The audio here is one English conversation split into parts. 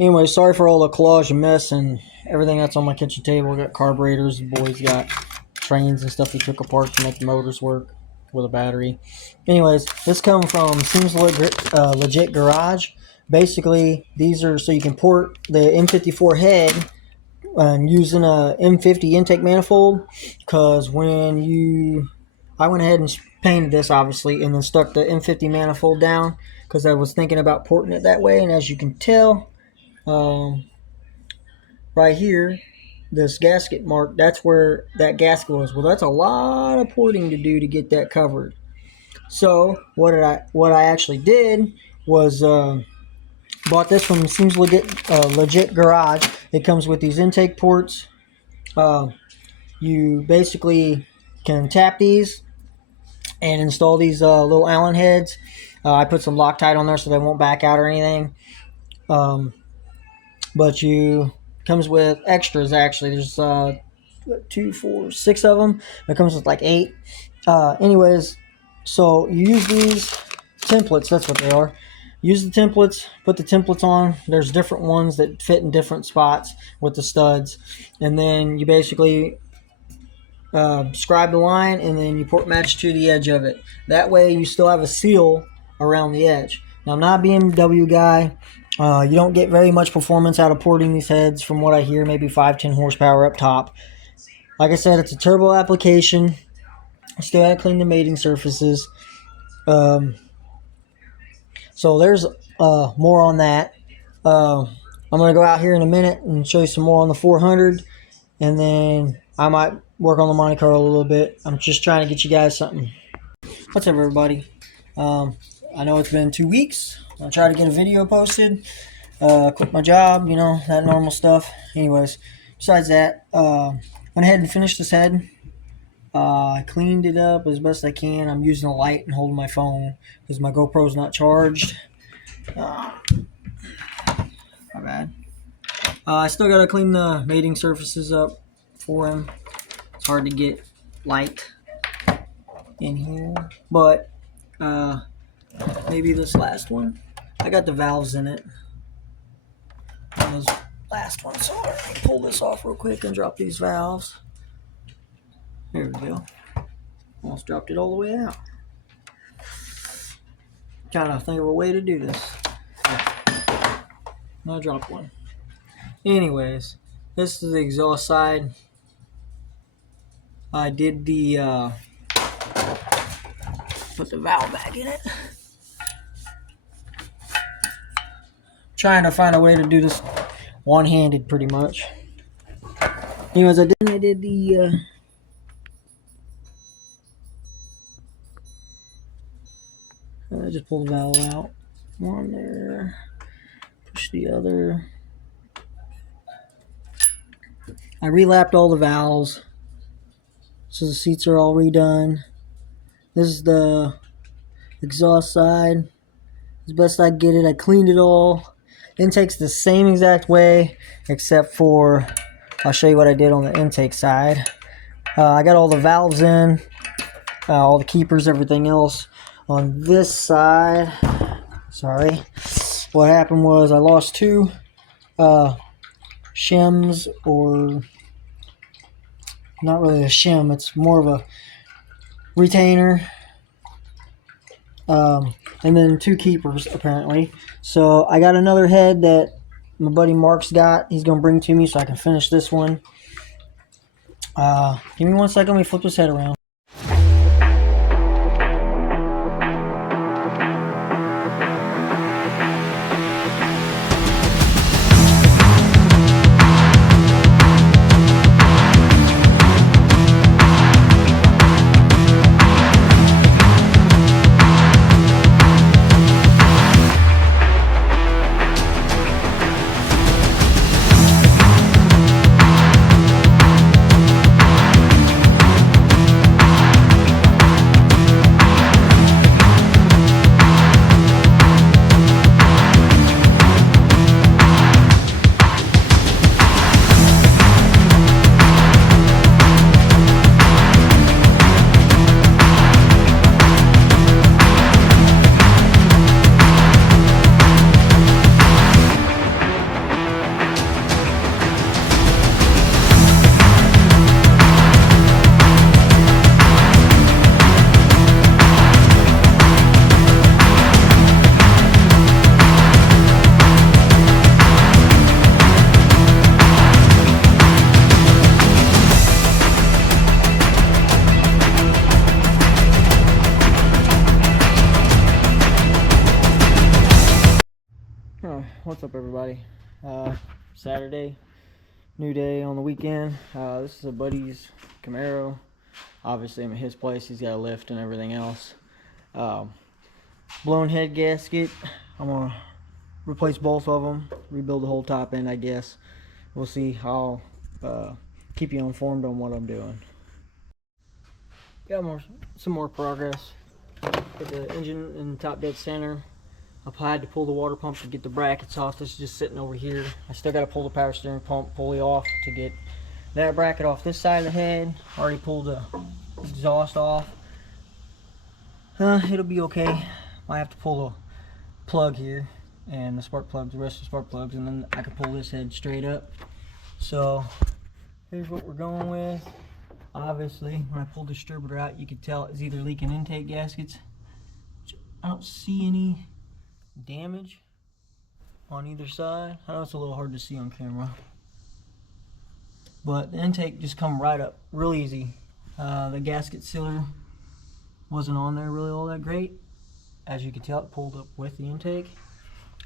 Anyway, sorry for all the collage and mess and everything that's on my kitchen table. I got carburetors. The boys got trains and stuff he took apart to make the motors work with a battery. Anyways, this comes from Seems Legit Garage. Basically, these are so you can port the M54 head and using a M50 intake manifold. Because I went ahead and painted this obviously, and then stuck the M50 manifold down because I was thinking about porting it that way. And as you can tell, right here, this gasket mark, that's where that gasket was. Well, that's a lot of porting to do to get that covered. So what I actually did was bought this from Seems Legit Garage. It comes with these intake ports. You basically can tap these and install these little Allen heads. I put some Loctite on there so they won't back out or anything. But you comes with extras actually. There's 2, 4, 6 of them. It comes with like 8. Anyways, so you use these templates. That's what they are. Use the templates. Put the templates on. There's different ones that fit in different spots with the studs, and then you basically scribe the line, and then you port match to the edge of it. That way you still have a seal around the edge. Now, I'm not a BMW guy. You don't get very much performance out of porting these heads from what I hear, maybe 5-10 horsepower up top. Like I said, it's a turbo application. Still got to clean the mating surfaces. So there's more on that. I'm going to go out here in a minute and show you some more on the 400, and then I might work on the Monte Carlo a little bit. I'm just trying to get you guys something. What's up, everybody? I know it's been 2 weeks. I'll try to get a video posted. Quit my job, that normal stuff. Anyways, besides that, went ahead and finished this head. I cleaned it up as best I can. I'm using a light and holding my phone because my GoPro's not charged. My bad. I still got to clean the mating surfaces up for him. It's hard to get light in here. But maybe this last one. I got the valves in it. Those last ones. So let me pull this off real quick and drop these valves. There we go. Almost dropped it all the way out. Trying to think of a way to do this. I dropped one. Anyways, this is the exhaust side. I did the put the valve back in it. Trying to find a way to do this one-handed, pretty much. Anyways, I did the I just pulled the valve out. One there. Push the other. I relapped all the valves, so the seats are all redone. This is the exhaust side. As best I get it, I cleaned it all. Intake's the same exact way, except for, I'll show you what I did on the intake side. I got all the valves in, all the keepers, everything else. On this side, sorry, what happened was I lost 2 shims, or not really a shim, it's more of a retainer, and then 2 keepers apparently. So I got another head that my buddy Mark's got. He's gonna bring to me so I can finish this one. Give me 1 second, let me flip this head around. everybody. Saturday, new day on the weekend. This is a buddy's Camaro. Obviously I'm at his place, he's got a lift and everything else. Blown head gasket. I'm gonna replace both of them, rebuild the whole top end, I guess. We'll see. I'll keep you informed on what I'm doing. Got some more progress. Get the engine in top dead center. I had to pull the water pump to get the brackets off. This is just sitting over here. I still got to pull the power steering pump pulley off to get that bracket off this side of the head. Already pulled the exhaust off. It'll be okay. Might have to pull the plug here and the spark plugs, the rest of the spark plugs, and then I can pull this head straight up. So here's what we're going with. Obviously, when I pull the distributor out, you can tell it's either leaking intake gaskets. I don't see any damage on either side. I know it's a little hard to see on camera, but the intake just come right up real easy. The gasket sealer wasn't on there really all that great. As you can tell, it pulled up with the intake.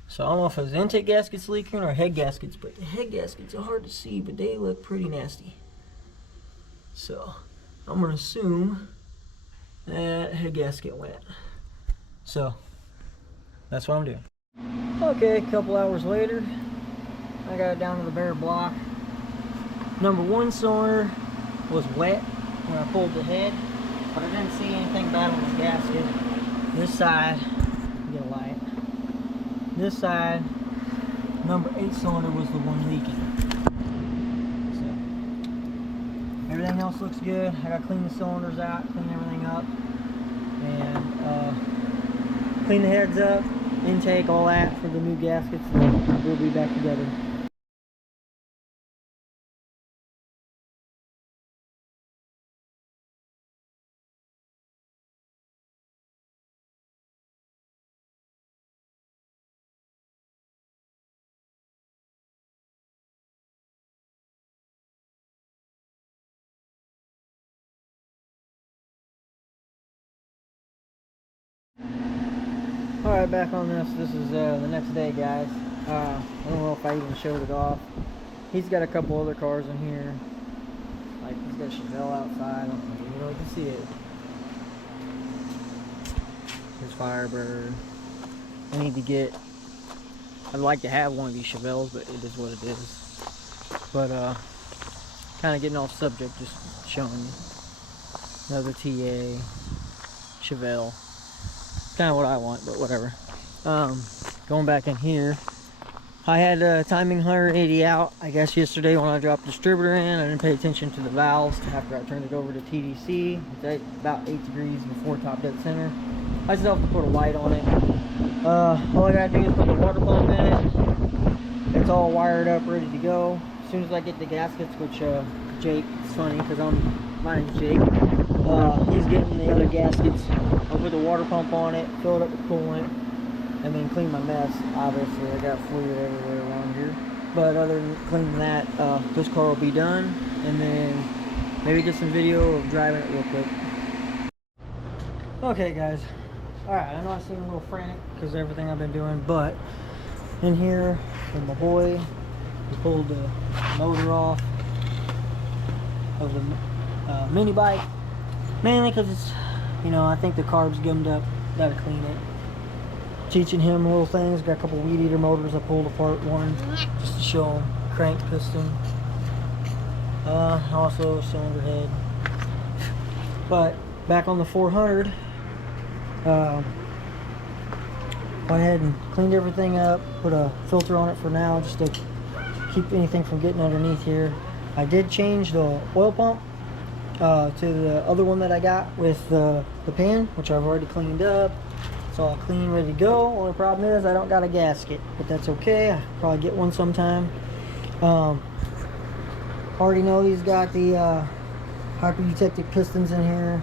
So I don't know if it's intake gaskets leaking or head gaskets, but the head gaskets are hard to see, but they look pretty nasty. So I'm gonna assume that head gasket went. So that's what I'm doing. Okay, a couple hours later, I got it down to the bare block. Number one cylinder was wet when I pulled the head, but I didn't see anything bad on this gasket. This side, get a light. This side, number 8 cylinder was the one leaking. So everything else looks good. I got to clean the cylinders out, clean everything up, and clean the heads up, intake, all that for the new gaskets, and we'll be back together. Alright, back on this. This is the next day, guys. I don't know if I even showed it off. He's got a couple other cars in here. Like, he's got a Chevelle outside. I don't know if you can see it. Here's Firebird. I need to get... I'd like to have one of these Chevelles, but it is what it is. But, kind of getting off subject, just showing you. Another TA Chevelle. Kind of what I want, but whatever. Going back in here, I had timing 180 out, I guess yesterday when I dropped the distributor in. I didn't pay attention to the valves after I turned it over to TDC. It's at about 8 degrees before top dead center. I still have to put a light on it. All I gotta do is put the water pump in it. It's all wired up, ready to go. As soon as I get the gaskets, which Jake, it's funny because my name's Jake. He's getting the other gaskets. I'll put the water pump on it, fill it up with coolant, and then clean my mess. Obviously, I got fluid everywhere around here. But other than cleaning that, this car will be done, and then maybe get some video of driving it real quick. Okay, guys. Alright, I know I seem a little frantic because of everything I've been doing, but in here with my boy, we pulled the motor off of the mini bike. Mainly because it's, you know, I think the carb's gummed up. Gotta clean it. Teaching him little things. Got a couple weed eater motors I pulled apart, one just to show him. Crank piston. Also cylinder head. But back on the 400, went ahead and cleaned everything up. Put a filter on it for now just to keep anything from getting underneath here. I did change the oil pump to the other one that I got with the pin, which I've already cleaned up. It's all clean, ready to go. Only problem is I don't got a gasket, but that's okay. I'll probably get one sometime. Already know he's got the hyper eutectic pistons in here.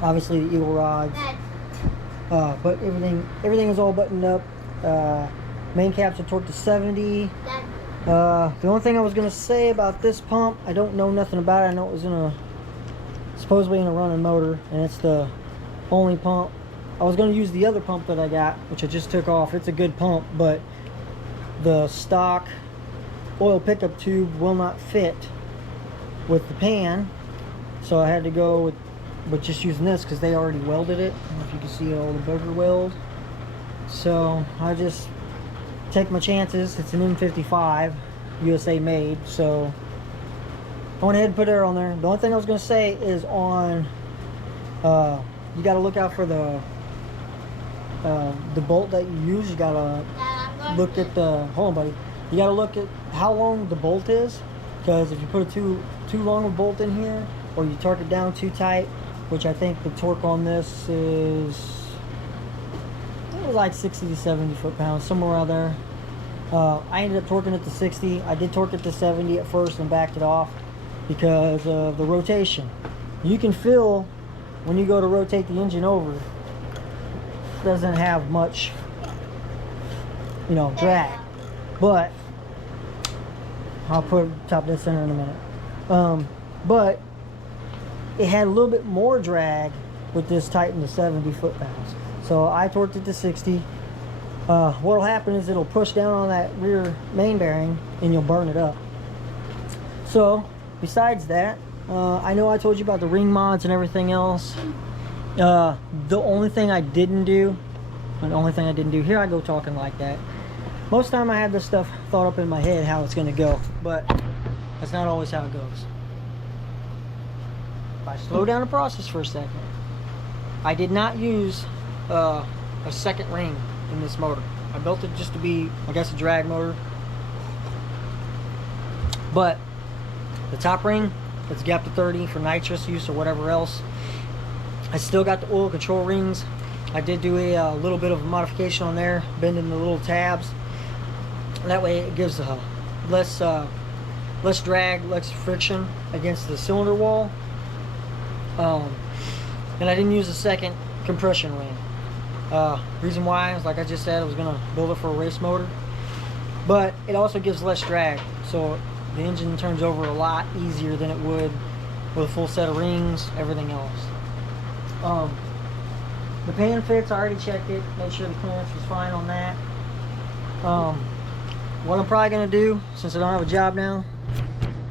Obviously the eagle rods. But everything is all buttoned up. Main caps are torqued to 70. The only thing I was going to say about this pump, I don't know nothing about it. I know it was supposedly in a running motor, and it's the only pump. I was going to use the other pump that I got, which I just took off. It's a good pump, but the stock oil pickup tube will not fit with the pan, so I had to go with just using this because they already welded it. I don't know if you can see all the booger weld. So I just take my chances. It's an M55 USA made, so I went ahead and put it on there. The only thing I was going to say is on you got to look out for the bolt that you use. You got to look at the, hold on buddy, you got to look at how long the bolt is, because if you put a too long a bolt in here, or you torque it down too tight, which I think the torque on this is like 60 to 70 foot-pounds, somewhere around there. I ended up torquing it to 60. I did torque it to 70 at first and backed it off because of the rotation. You can feel when you go to rotate the engine over, it doesn't have much, you know, drag. But I'll put top dead center in a minute. But it had a little bit more drag with this Titan to 70 foot-pounds. So I torqued it to 60. What'll happen is it'll push down on that rear main bearing and you'll burn it up. So besides that, I know I told you about the ring mods and everything else. The only thing I didn't do, here I go talking like that. Most of the time I have this stuff thought up in my head how it's going to go, but that's not always how it goes. If I slow down the process for a second, I did not use a second ring in this motor. I built it just to be, I guess, a drag motor. But the top ring, it's gapped to 30 for nitrous use or whatever else. I still got the oil control rings. I did do a little bit of a modification on there, bending the little tabs. That way it gives less drag, less friction against the cylinder wall. And I didn't use a second compression ring. Reason why is, like I just said, I was going to build it for a race motor. But it also gives less drag, so the engine turns over a lot easier than it would with a full set of rings, everything else. The pan fits, I already checked it, made sure the clearance was fine on that. What I'm probably going to do, since I don't have a job now,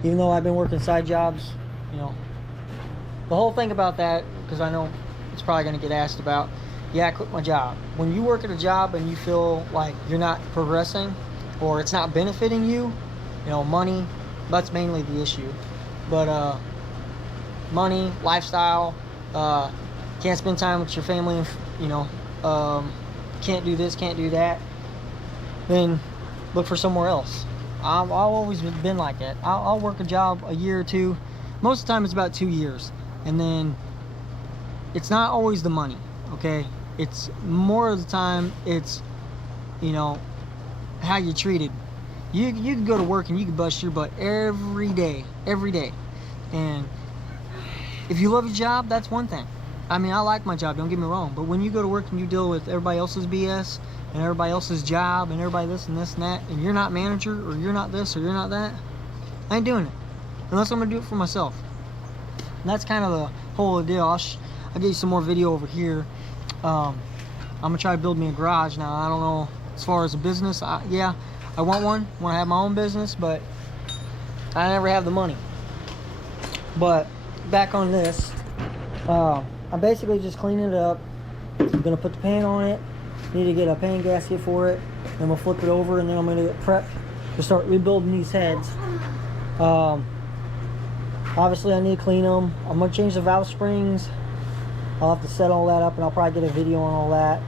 even though I've been working side jobs, you know, the whole thing about that, because I know it's probably going to get asked about, yeah, I quit my job. When you work at a job and you feel like you're not progressing or it's not benefiting you, you know, money, that's mainly the issue. But money, lifestyle, can't spend time with your family, you know, can't do this, can't do that, then look for somewhere else. I've always been like that. I'll work a job a year or two. Most of the time it's about 2 years. And then it's not always the money, okay? It's more of the time it's, you know, how you're treated. You can go to work and you can bust your butt every day. And if you love your job, that's one thing. I mean, I like my job, don't get me wrong, but when you go to work and you deal with everybody else's BS and everybody else's job and everybody this and this and that, and you're not manager or you're not this or you're not that, I ain't doing it unless I'm gonna do it for myself. And that's kind of the whole deal. I'll give you some more video over here. I'm gonna try to build me a garage now. I don't know, as far as a business, yeah, I want one. I want to have my own business, but I never have the money. But back on this, I'm basically just cleaning it up. I'm gonna put the pan on it. Need to get a pan gasket for it. Then we'll flip it over, and then I'm gonna get prepped to start rebuilding these heads. Obviously, I need to clean them. I'm gonna change the valve springs. I'll have to set all that up, and I'll probably get a video on all that.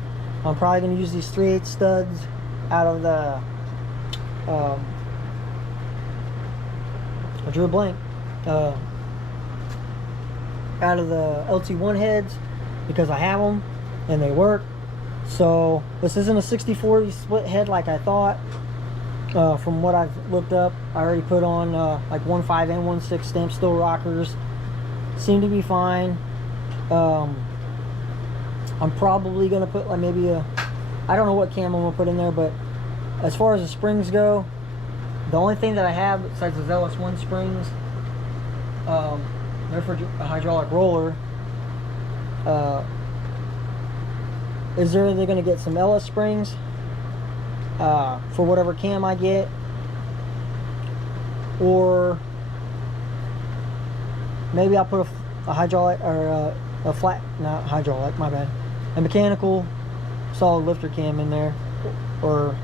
I'm probably gonna use these 3/8 studs out of the I drew a blank. Out of the LT1 heads, because I have them and they work. So this isn't a 60/40 split head like I thought. From what I've looked up, I already put on like 1.5 and 1.6 stamp steel rockers. Seem to be fine. I'm probably gonna put like maybe I don't know what cam I'm gonna put in there, but as far as the springs go, the only thing that I have besides the LS1 springs, they're for a hydraulic roller, is they're going to get some LS springs for whatever cam I get, or maybe I'll put a hydraulic or a flat, not hydraulic, my bad, a mechanical solid lifter cam in there, or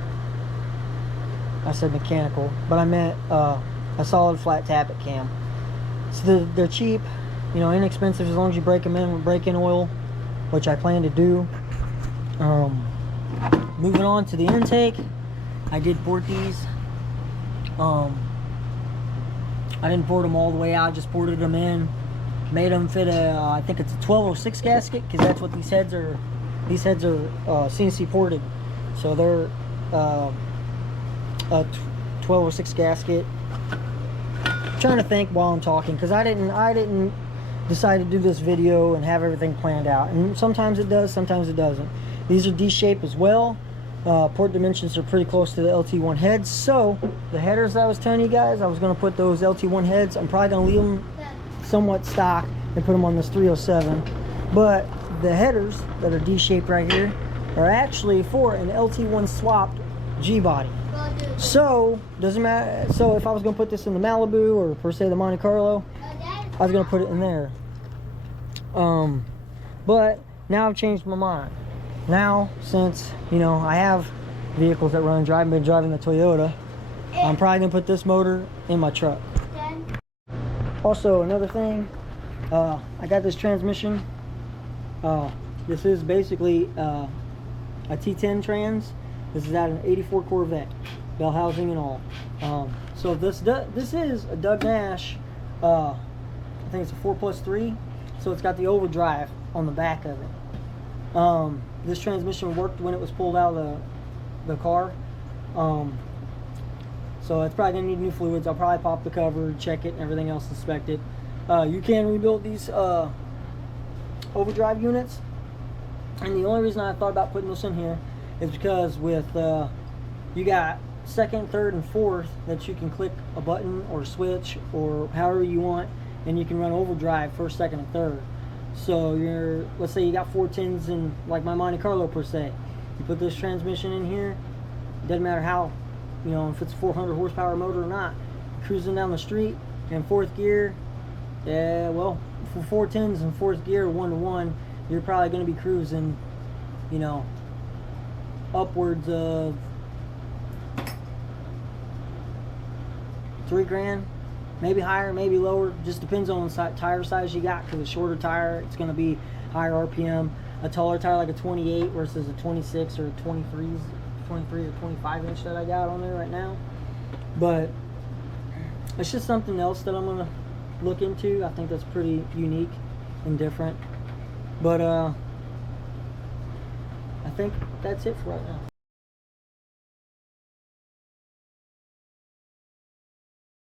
I said mechanical, but I meant a solid flat tappet cam. So they're cheap, you know, inexpensive as long as you break them in with break-in oil, which I plan to do. Moving on to the intake, I did port these. I didn't port them all the way out, just ported them in, made them fit a I think it's a 1206 gasket, because that's what these heads are. These heads are CNC ported, so they're a 1206 gasket. I'm trying to think while I'm talking, because I didn't decide to do this video and have everything planned out, and sometimes it does, sometimes it doesn't. These are D-shape as well. Port dimensions are pretty close to the LT1 heads. So the headers I was telling you guys, I was going to put those LT1 heads. I'm probably going to leave them somewhat stock and put them on this 307. But the headers that are D-shaped right here are actually for an LT1 swapped G-body. So doesn't matter. So if I was going to put this in the Malibu or per se the Monte Carlo, I was going to put it in there. But now I've changed my mind. Now, since, you know, I have vehicles that run dry, I've been driving the Toyota, I'm probably going to put this motor in my truck. Also, another thing, I got this transmission. This is basically a T10 trans. This is out of an 84 Corvette, bell housing and all. So this is a Doug Nash, I think it's a 4+3, so it's got the overdrive on the back of it. This transmission worked when it was pulled out of the car, so it's probably gonna need new fluids. I'll probably pop the cover, check it, and everything else, inspect it. You can rebuild these overdrive units, and the only reason I thought about putting this in here is because with you got second, third, and fourth that you can click a button or switch or however you want, and you can run overdrive first, second, and third. So let's say you got 410s in like my Monte Carlo per se. You put this transmission in here, it doesn't matter how, you know, if it's a 400 horsepower motor or not. Cruising down the street in fourth gear, yeah, well, for 410s in fourth gear 1-to-1, you're probably going to be cruising, you know, upwards of $3,000. Maybe higher, maybe lower, just depends on the tire size you got, because a shorter tire, it's going to be higher RPM. A taller tire like a 28 versus a 26 or a 23 or 25 inch that I got on there right now. But it's just something else that I'm going to look into. I think that's pretty unique and different. But I think that's it for right now.